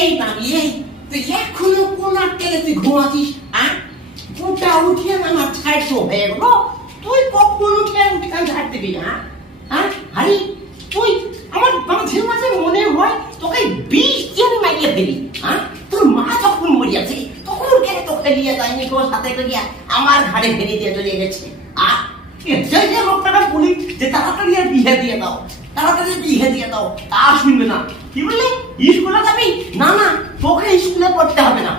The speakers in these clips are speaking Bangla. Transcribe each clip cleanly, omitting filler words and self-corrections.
এই বাবি, তুই এখনো কোন আটকেলে তুই ঘুমাতিস? ওটা উঠে আমার ছাড়ছো হয়ে গেল, তুই কখন উঠে ঝাড় দিবি? হারি, তুই আমার মাঝে মাঝে মনে হয় তোকে 20 জন মারিয়ে ফেলি। তোর মা যখন মরিয়াছে তখন কেন তোকে নিয়ে যায়নি, তোর সাথে করিয়া আমার ঘাড়ে ফেলে দিয়ে চলে গেছে। লোকটাকে বলি যে তাড়াতাড়ি আর বিয়ে দিয়ে দাও, তাড়াতাড়ি বিয়ে দিয়ে দাও, তা শুনবে না। কি বললি স্কুলে যাবি? না না, তোকে স্কুলে পড়তে হবে না।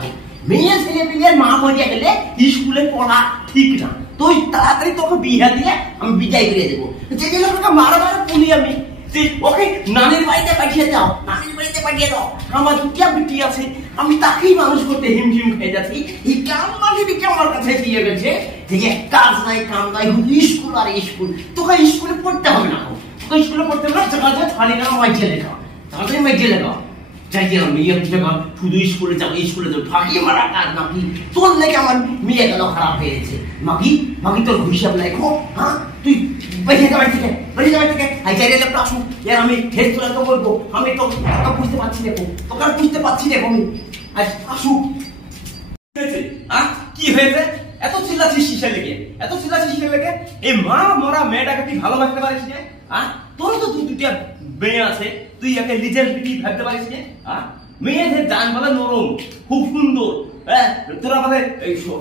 মেয়ে ছেলে পিলের মা মরিয়া গেলে স্কুলে পড়া ঠিক না। তুই তাড়াতাড়ি তোকে বিয়ে দিয়ে আমি বিদায় করে দেবো। যে লোকটাকে মারা বলি আমি, ওকে নানির বাড়িতে পাঠিয়ে দাও, নানির বাড়িতে পাঠিয়ে দাও। আমার দুটা বিটি আছে, আমি তাকেই মানুষ করতে হিমশিম খেয়ে যাচ্ছি। এই কামবাড়ি বিটি আমার কাছে দিয়ে গেছে, কাজ নাই কাম নাই, স্কুল আর স্কুল। তোকে স্কুলে পড়তে হবে না, তোকে স্কুলে পড়তে হবে না। ছাড়ি না, মাইকে লেখা, তাড়াতাড়ি মাইকে লেখা। শুধু স্কুলে যাবো, স্কুলে যাবো, ফাঁকি মারা কাজ নাকি? তোর লেগে আমার মেয়ে গেল খারাপ হয়েছে। মাগি মাগি, তোর হিসাব লেখো। তুই বেরিয়ে যাবার থেকে, বেরিয়ে যাবার থেকে। আসুক, আমি ঠেস তোলা তো বলবো, আমি তো বুঝতে পারছি দেখো, তোকে আর বুঝতে পারছি দেখো আমি। আসুক। কি হয়েছে? এত চিল্লাছিস কিসের লেগে? এত চিল্লাছিস কিসের লেগে? এই মা মরা মেয়েটাকে তুই ভালোবাসতে পারিস না? তোর তো দুটা মেয়ে আছে, তুই একে নিজের বিটি ভাবতে পারিস না? মেয়েদের জান বলে নরম, খুব সুন্দর। তোরা আমাদের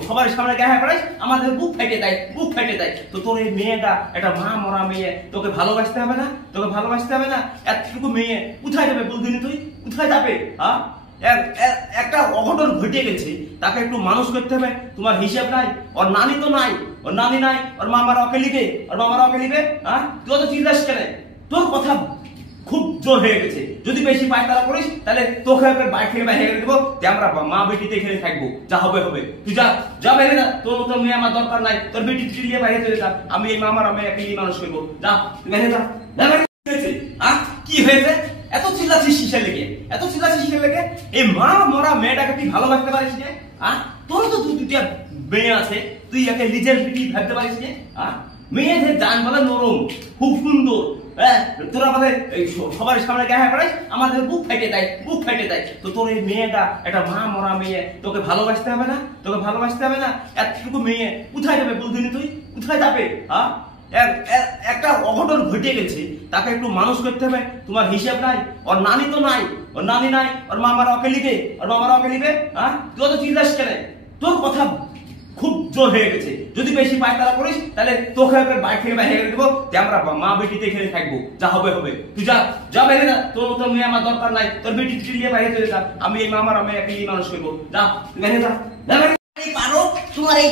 সবার সামনে গায়ে পড়াইস, আমাদের বুক ফেটে দেয়, বুক ফেটে দেয়। তো তোর এই মেয়েটা, একটা মা মরা মেয়ে, তোকে ভালোবাসতে হবে না? তোকে ভালোবাসতে হবে না? এতটুকু মেয়ে কোথায় যাবে বলদিনি? তুই কোথায় যাবে? একটা অঘটন ঘটে গেছে, তাকে একটু মানুষ করতে হবে। তোমার হিসাব নাই, ওর নানি তো নাই, ওর নানি নাই, ওর মামারা ওকে লিবে, ওর মামারা ওকে লিবে। তুই তো চিন্তাস কেন? তোর কথা খুব জোর হয়ে গেছে। যদি বেশি পায়তারা করিস তাহলে তোকে বাড়ি থেকে বাইরে করে দেবো। আমরা মা বেটিতে এখানে থাকবো, যা হবে হবে। তুই যা, যা বাইরে যা। তোর মেয়ে আমার দরকার নাই, তোর বেটি চিলিয়ে বাইরে চলে যা। আমি এই মামার মেয়েকে নিয়ে মানুষ করবো, যা তুই বাইরে যা। কি হয়েছে? এত চিল্লাছিস কিসের লেগে? এত চিল্লাছিস কিসের লেগে? এই মা মরা মেয়েটাকে তুই ভালোবাসতে পারিস না? তোর তো দুটা মেয়ে আছে, তুই একে নিজের বিটি ভাবতে পারিস না? মেয়েদের জান বলে নরম, খুব সুন্দর। তোরা আমাদের সবার সামনে গায়ে পড়াইস, আমাদের বুক ফেটে দেয়, বুক ফেটে দেয়। তো তোর এই মেয়েটা, একটা মা মরা মেয়ে, তোকে ভালোবাসতে হবে না? তোকে ভালোবাসতে হবে না? এতটুকু মেয়ে কোথায় যাবে বলদিনি? তুই কোথায় যাবে? একটা অঘটন ঘটে গেছে, তাকে একটু মানুষ করতে হবে। তোমার হিসাব নাই, ওর নানি তো নাই, ওর নানি নাই, ওর মামারা ওকে লিবে, ওর মামারা ওকে লিবে। তুই তো চিন্তাস কেন? তোর কথা খুব জোর হয়ে গেছে। যদি বেশি পায়তারা করিস তাহলে তোকে বাড়ি থেকে বাইরে করে দেবো। আমরা মা বেটিতে এখানে থাকবো, যা হবে হবে। তুই যা, যা বাইরে যা। তোর মেয়ে আমার দরকার নাই, তোর বেটি চিলিয়ে বাইরে চলে যা। আমি এই মামার মেয়েকে নিয়ে মানুষ করবো, যা তুই বাইরে যা। পারো তোমার এই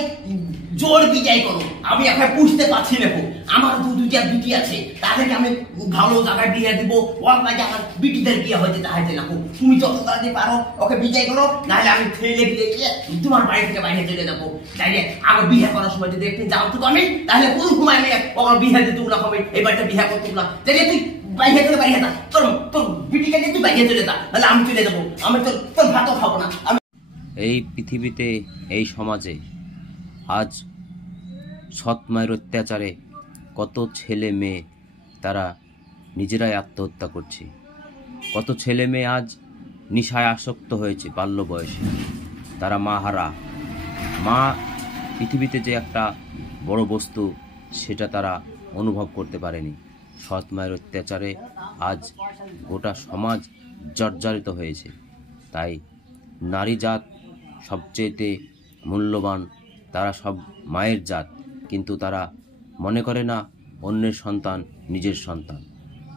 জোর বিজয় করো। আমি এখন বুঝতে পারছি না, আমার দুটা বিটি আছে, তাদেরকে আমি ভালো জায়গায় বিয়ে দিব। ওর কাজে আমার বিটিদের বিয়ে হয়েছে, তাহলে না তুমি যত তাড়াতাড়ি পারো ওকে বিজয় করো, নাহলে আমি ঠেলে বিয়ে গিয়ে তোমার বাড়ি থেকে বাইরে চলে যাবো। তাইলে আমার বিয়ে করার সময় যদি একটু যাও তো আমি, তাহলে কোন সময় আমি ওর বিয়ে দিতে না হবে, এই বাড়িতে বিয়ে করতে না। তাহলে তুই বাইরে চলে, বাইরে যা। তোর বিটিকে তুই বাইরে চলে যা, তাহলে আমি চলে যাবো। আমি তোর ভাতও খাবো না। এই পৃথিবীতে, এই সমাজে আজ সৎ মায়ের অত্যাচারে কত ছেলে মেয়ে তারা নিজেরাই আত্মহত্যা করছে। কত ছেলে মেয়ে আজ নেশায় আসক্ত হয়েছে বাল্য বয়সে, তারা মা হারা। মা পৃথিবীতে যে একটা বড় বস্তু সেটা তারা অনুভব করতে পারেনি। সৎ মায়ের অত্যাচারে আজ গোটা সমাজ জর্জরিত হয়েছে। তাই নারী জাত সবচেয়েতে মূল্যবান, তারা সব মায়ের জাত, কিন্তু তারা মনে করে না অন্যের সন্তান নিজের সন্তান।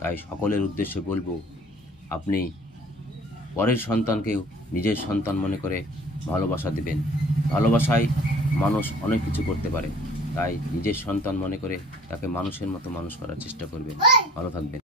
তাই সকলের উদ্দেশ্যে বলবো, আপনি পরের সন্তানকেও নিজের সন্তান মনে করে ভালোবাসা দেবেন। ভালোবাসায় মানুষ অনেক কিছু করতে পারে, তাই নিজের সন্তান মনে করে তাকে মানুষের মতো মানুষ করার চেষ্টা করবেন। ভালো থাকবেন।